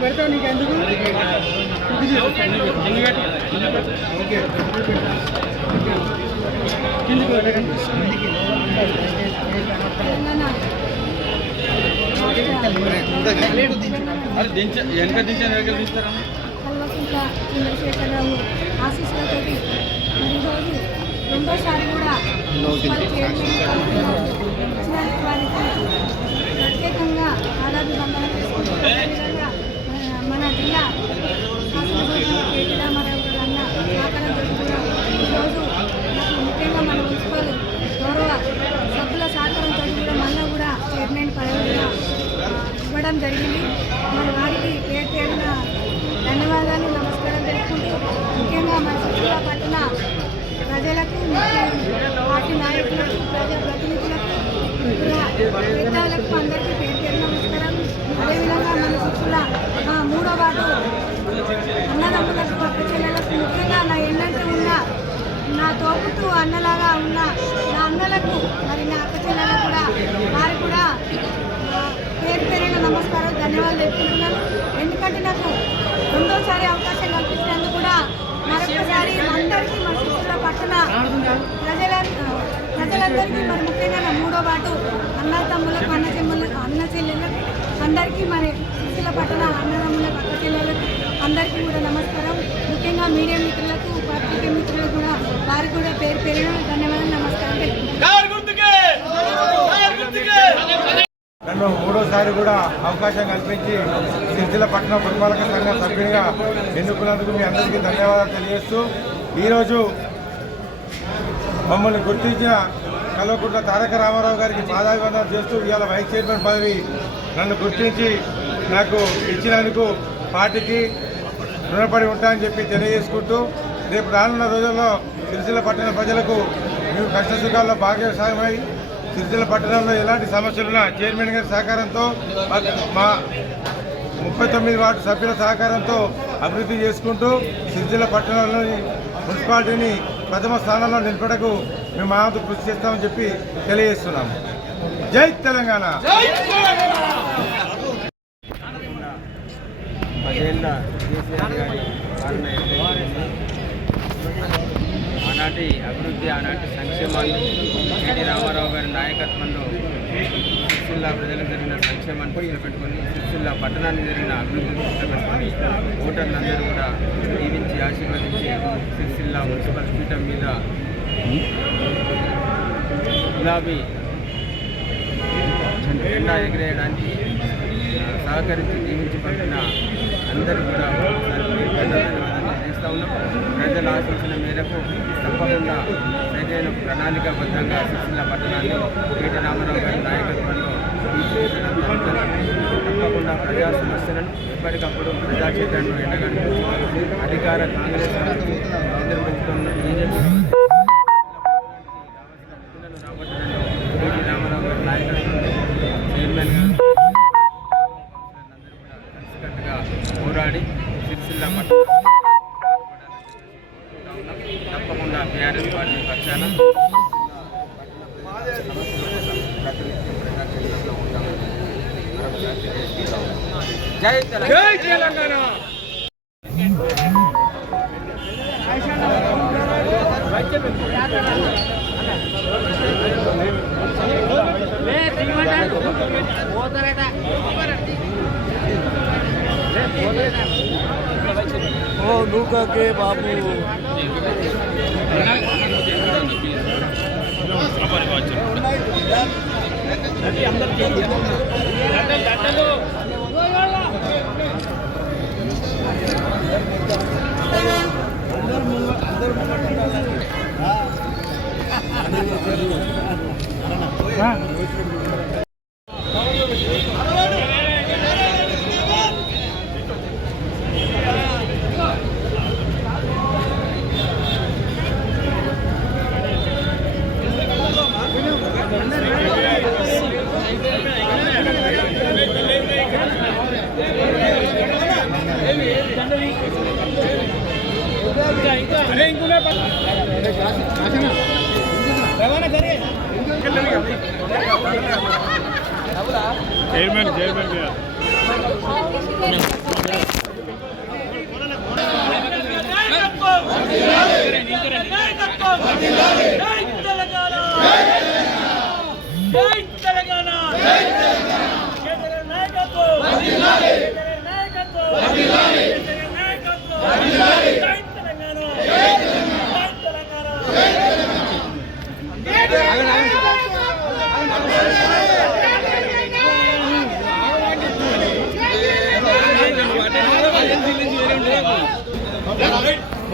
పెడతా నీకు ఎందుకు. అరే దించ వెనక చంద్రశేఖరరావు ఆశీస్సులతోటి మరి ఈరోజు రెండోసారి కూడా ప్రత్యేకంగా ఆదాది బంధన చేసుకుంటూ అదేవిధంగా మన- మన జిల్లా శాసనసభ్యులు రామారావు గారు అన్న సహకారంతో కూడా ఈరోజు నాకు ముఖ్యంగా మన మున్సిపల్ గౌరవ సభ్యుల సహకారంతో కూడా మళ్ళీ కూడా చైర్మన్ పదవి ఇవ్వడం జరిగింది మరి వారికి పేరు పేరున ధన్యవాదాలు నమస్కారం తెలుపుకుంటూ ముఖ్యంగా మన శిక్షణ పట్టిన ప్రజలకు ముఖ్య పార్టీ నాయకులకు ప్రజా ప్రతినిధులకు ఇలా పెద్దలకు అందరికీ పేరు పేరు నమస్కారం అదేవిధంగా మన శిక్షణ మా మూడో వార్డు అన్నదమ్ములకు పక్క చెల్లెలకు ముఖ్యంగా నా ఎన్నంటే ఉన్న నా తోపుతూ అన్నలాగా ఉన్న నా అన్నలకు మరి నా అక్క చెల్లెలకు కూడా వారు కూడా ఆ, పేరు పేరైన నమస్కారం ధన్యవాదాలు చెప్పుకుంటున్నాను ఎందుకంటే నాకు రెండోసారి అవకాశం కల్పించినందుకు కూడా మరొకసారి అందరికీ మన శిశుల పట్టణ ప్రజల ప్రజలందరికీ మరి ముఖ్యంగా నా మూడో పాటు అన్న తమ్ములకు అన్న చెమ్ములకు అన్న చెల్లెళ్ళకు అందరికీ మరి శిశుల పట్టణ అన్నదమ్ములకు అక్క చెల్లెళ్ళకు అందరికీ కూడా నమస్కారం. ముఖ్యంగా మీడియా మిత్రులకు పత్రిక మిత్రులకు కూడా వారికి కూడా పేరు పేరున ధన్యవాదాలు నమస్కారం. నన్ను మూడోసారి కూడా అవకాశం కల్పించి సిరిసిల్ల పట్టణ పురపాలక సంఘ సభ్యునిగా ఎన్నుకున్నందుకు మీ అందరికీ ధన్యవాదాలు తెలియజేస్తూ ఈరోజు మమ్మల్ని గుర్తించిన కల్వకుంట్ల తారక రామారావు గారికి పాదాభివందనం చేస్తూ ఇవాళ వైస్ చైర్మన్ పదవి నన్ను గుర్తించి నాకు ఇచ్చినందుకు పార్టీకి రుణపడి ఉంటానని చెప్పి తెలియజేసుకుంటూ రేపు రానున్న రోజుల్లో సిరిసిల్ల పట్టణ ప్రజలకు మేము కష్ట సుఖాల్లో భాగస్వామై సిరిసిల్ల పట్టణంలో ఎలాంటి సమస్యలున్నా చైర్మన్ గారి సహకారంతో మా- మా ముప్పై తొమ్మిది వార్డు సభ్యుల సహకారంతో అభివృద్ధి చేసుకుంటూ సిరిసిల్ల పట్టణంలోని మున్సిపాలిటీని ప్రథమ స్థానంలో నిలపడకు మేము మా వంతు కృషి చేస్తామని చెప్పి తెలియజేస్తున్నాము. జై తెలంగాణ! ఆనాటి అభివృద్ధి ఆనాటి సంక్షేమాన్ని కేటీ రామారావు గారి నాయకత్వంలో సిరిసిల్ల ప్రజలకు జరిగిన సంక్షేమాన్ని దృష్టిలో పెట్టుకొని సిరిసిల్ల పట్టణానికి జరిగిన అభివృద్ధిని దృష్టిలో పెట్టుకొని ఓటర్లందరూ కూడా దీవించి ఆశీర్వదించి సిరిసిల్ల మున్సిపల్ పీఠం మీద గులాబీ జెండా ఎగిరేయడానికి సహకరించి దీవించి పంపిన అందరూ కూడా ఒకసారి ఉన్నాం. ప్రజల ఆశించిన మేరకు తప్పకుండా సరైన ప్రణాళికాబద్ధంగా శిక్షణ పట్టణాన్ని కేటీ రామారావు గారి నాయకత్వంలో తప్పకుండా ప్రజా సమస్యలను ఎప్పటికప్పుడు ప్రజా చైతన్యం ఎండగడుతూ అధికార కాంగ్రెస్ పార్టీ కేంద్ర బీజేపీ తప్పకుండా బీఆర్ఎస్ పార్టీ పక్షాన జై తెలంగాణ. ఓ నూకకే బాబు చైర్మన్ చైర్మన్ కేసీఆర్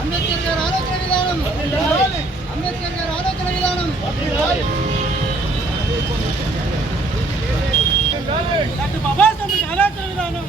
అంబేద్కర్ గారు ఆలోచన విధానం. అంబేద్కర్ గారు ఆలోచన విధానం డాక్టర్ బాబాసాహెబ్ ఆలోచన విధానం